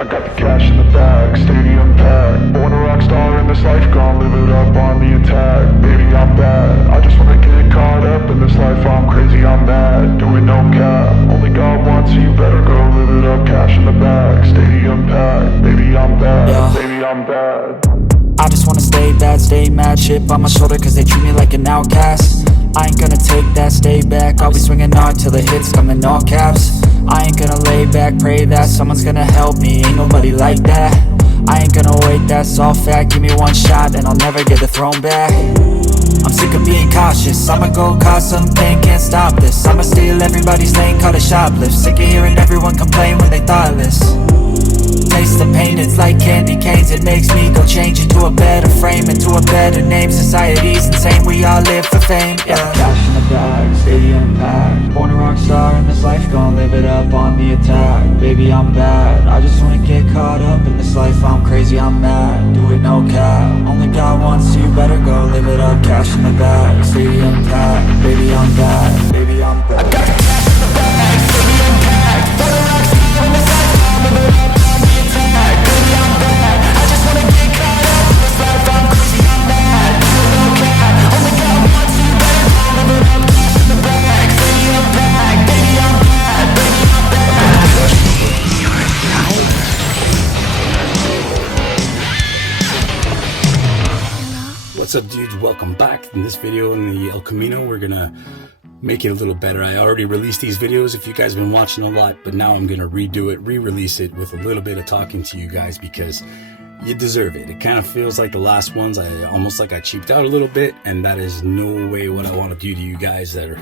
I got the cash in the bag, stadium packed. Born a rock star in this life, gonna live it up on the attack. Baby, I'm bad, I just wanna get caught up in this life. I'm crazy, I'm mad, doing no cap. Only got one, so you better go live it up. Cash in the bag, stadium packed. Baby, I'm bad, baby, I'm bad. I just wanna stay bad, stay mad. Chip on my shoulder cause they treat me like an outcast. I ain't gonna take that, stay back. I'll be swinging hard till the hits come in all caps. I ain't gonna lay back, pray that someone's gonna help me. Ain't nobody like that. I ain't gonna wait, that's all fact. Give me one shot and I'll never get the throne back. I'm sick of being cautious. I'ma go cause something, can't stop this. I'ma steal everybody's lane, call it shoplift. Sick of hearing everyone complain when they thoughtless. Taste the pain, it's like candy canes. It makes me go change into a better frame, into a better name. Society's insane, we all live for fame, yeah. Cash in the bag, stadium packed. Born a rock star in this life, gonna live it up on the attack. Baby, I'm bad, I just wanna get caught up in this life. I'm crazy, I'm mad, do it no cap. Only got one, so you better go live it up. Cash in the bag, stadium packed. Baby, I'm bad, baby, I'm bad. I got the cash in the bag, stadium packed. Born a rock star in this life, gonna live it up. Baby, I'm bad, I just wanna get caught up in this life. I'm crazy, I'm mad, do it no cap. Only got one, so you better go live it up. Cash in the bag, stadium packed. Baby, I'm bad, baby, I'm bad. What's up, dudes? Welcome back. In this video in the El Camino, we're gonna make it a little better. I already released these videos if you guys have been watching a lot, but now I'm gonna redo it, re-release it with a little bit of talking to you guys because you deserve it. It kind of feels like the last ones, almost like I cheaped out a little bit, and that is no way what I want to do to you guys that are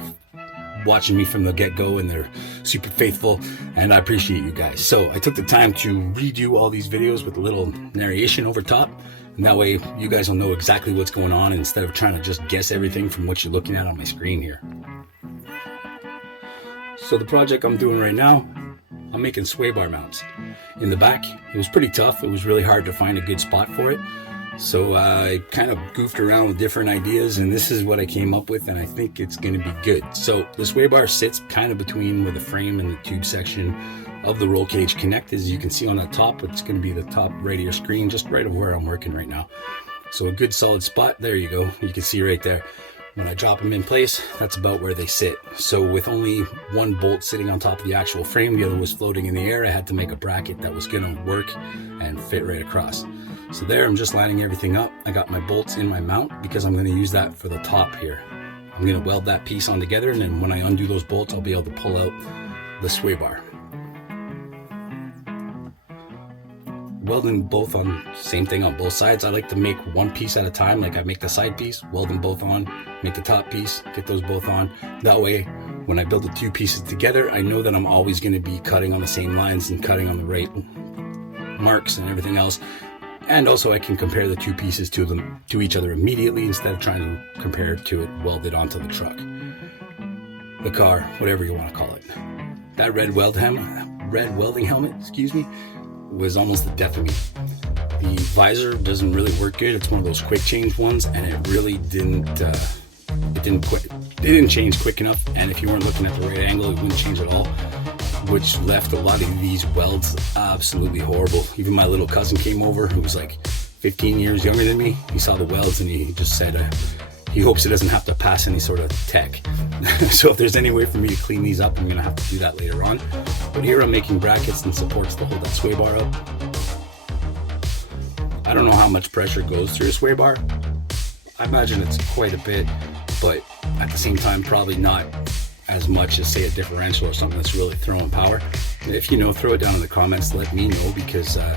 watching me from the get-go, and they're super faithful, and I appreciate you guys. So I took the time to redo all these videos with a little narration over top, and that way you guys will know exactly what's going on instead of trying to just guess everything from what you're looking at on my screen here. So the project I'm doing right now, I'm making sway bar mounts. In the back, it was pretty tough. It was really hard to find a good spot for it. So I kind of goofed around with different ideas, and this is what I came up with, and I think it's going to be good. So the sway bar sits kind of between where the frame and the tube section of the roll cage connect. As you can see on the top, it's going to be the top right of your screen, just right of where I'm working right now. So a good solid spot. There you go. You can see right there. When I drop them in place, that's about where they sit. So with only one bolt sitting on top of the actual frame, the other was floating in the air, I had to make a bracket that was going to work and fit right across. So there, I'm just lining everything up. I got my bolts in my mount because I'm going to use that for the top here. I'm going to weld that piece on together, and then when I undo those bolts, I'll be able to pull out the sway bar. Welding both on, same thing on both sides. I like to make one piece at a time. Like I make the side piece, weld them both on, make the top piece, get those both on. That way, when I build the two pieces together, I know that I'm always going to be cutting on the same lines and cutting on the right marks and everything else. And also I can compare the two pieces to each other immediately instead of trying to compare to it welded onto the truck, the car, whatever you want to call it. That red welding helmet, was almost the death of me. The visor doesn't really work good. It's one of those quick change ones, and it really didn't change quick enough. And if you weren't looking at the right angle, it wouldn't change at all, which left a lot of these welds absolutely horrible. Even my little cousin came over, who was like 15 years younger than me. He saw the welds and he just said he hopes it doesn't have to pass any sort of tech. So if there's any way for me to clean these up, I'm gonna have to do that later on. But here I'm making brackets and supports to hold that sway bar up. I don't know how much pressure goes through a sway bar. I imagine it's quite a bit, but at the same time, probably not as much as say a differential or something that's really throwing power. If you know, throw it down in the comments, let me know, because I'm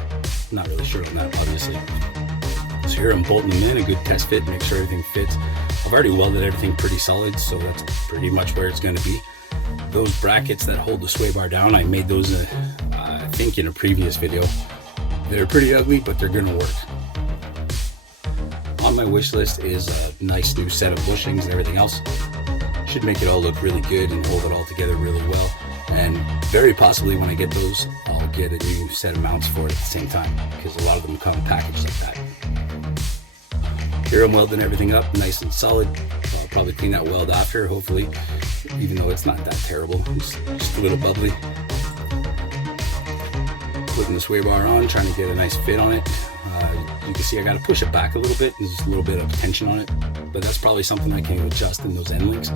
not really sure on that, obviously. So here I'm bolting them in, a good test fit, make sure everything fits. I've already welded everything pretty solid, so that's pretty much where it's going to be. Those brackets that hold the sway bar down, I made those I think in a previous video. They're pretty ugly, but they're going to work. On my wish list is a nice new set of bushings and everything else. Should make it all look really good and hold it all together really well. And very possibly when I get those, I'll get a new set of mounts for it at the same time, because a lot of them come packaged like that. Here I'm welding everything up nice and solid. I'll probably clean that weld after, hopefully, even though it's not that terrible. It's just a little bubbly. putting the sway bar on, trying to get a nice fit on it. You can see I got to push it back a little bit. There's a little bit of tension on it, but that's probably something I can adjust in those end links.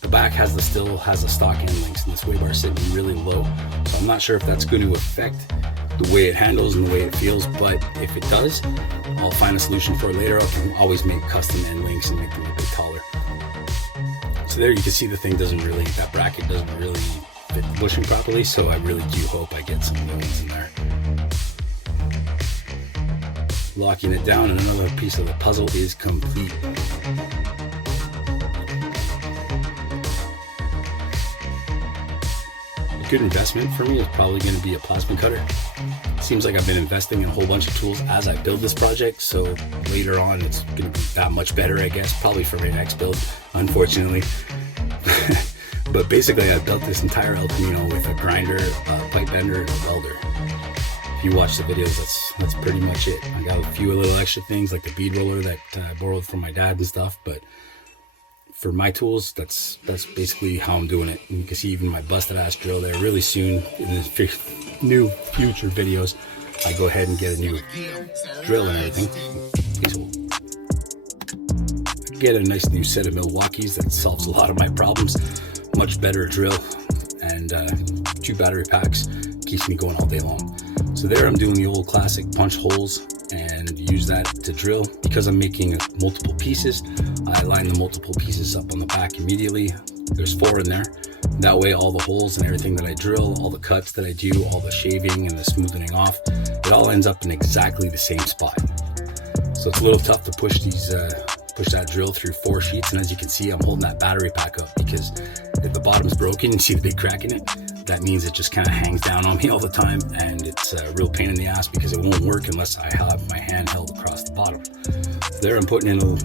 The back still has the stock end links, and the sway bar is sitting really low, so I'm not sure if that's going to affect the way it handles and the way it feels, but if it does, I'll find a solution for it later. I can always make custom end links and make them a bit taller. So there you can see that bracket doesn't really fit the bushing properly, so I really do hope I get some new ones in there. Locking it down, and another piece of the puzzle is complete. A good investment for me is probably going to be a plasma cutter. Seems like I've been investing in a whole bunch of tools as I build this project, so later on it's going to be that much better, I guess, probably for my next build, unfortunately. But basically I built this entire El Camino with a grinder, a pipe bender, and a welder. If you watch the videos, that's pretty much it. I got a few little extra things like the bead roller that I borrowed from my dad and stuff, but for my tools, that's basically how I'm doing it. And you can see even my busted ass drill there. Really soon in the new future videos, I go ahead and get a new drill and everything. So get a nice new set of Milwaukee's that solves a lot of my problems. Much better drill, and 2 battery packs, keeps me going all day long. So there I'm doing the old classic punch holes and use that to drill. Because I'm making multiple pieces, I line the multiple pieces up on the back immediately. There's 4 in there. That way all the holes and everything that I drill, all the cuts that I do, all the shaving and the smoothing off, it all ends up in exactly the same spot. So it's a little tough to push that drill through 4 sheets, and as you can see, I'm holding that battery pack up because if the bottom's broken, you see the big crack in it, that means it just kind of hangs down on me all the time, and it's a real pain in the ass because it won't work unless I have my hand held across the bottom. So there I'm putting in a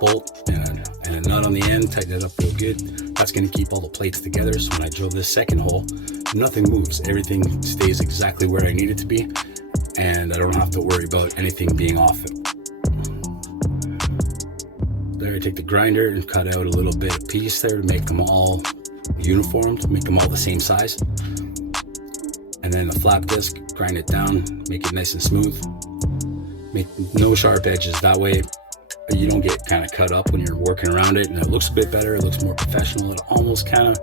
bolt and a nut on the end, tighten it up real good. That's going to keep all the plates together, so when I drill this second hole, nothing moves. Everything stays exactly where I need it to be, and I don't have to worry about anything being off it. There I take the grinder and cut out a little bit of piece there to make them all uniform, to make them all the same size. And then the flap disc, grind it down, make it nice and smooth. Make no sharp edges, that way you don't get kind of cut up when you're working around it, and it looks a bit better, it looks more professional. It almost kind of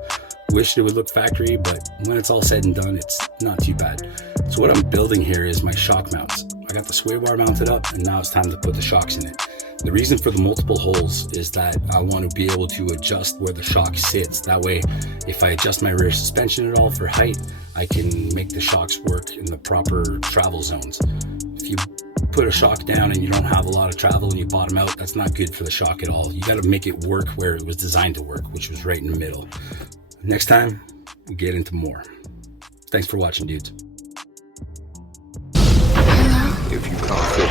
wished it would look factory, but when it's all said and done, it's not too bad. So what I'm building here is my shock mounts. I got the sway bar mounted up, and now it's time to put the shocks in it. The reason for the multiple holes is that I want to be able to adjust where the shock sits. That way, if I adjust my rear suspension at all for height, I can make the shocks work in the proper travel zones. If you put a shock down and you don't have a lot of travel and you bottom out, that's not good for the shock at all. You got to make it work where it was designed to work, which was right in the middle. Next time, we get into more. Thanks for watching, dudes. If you can't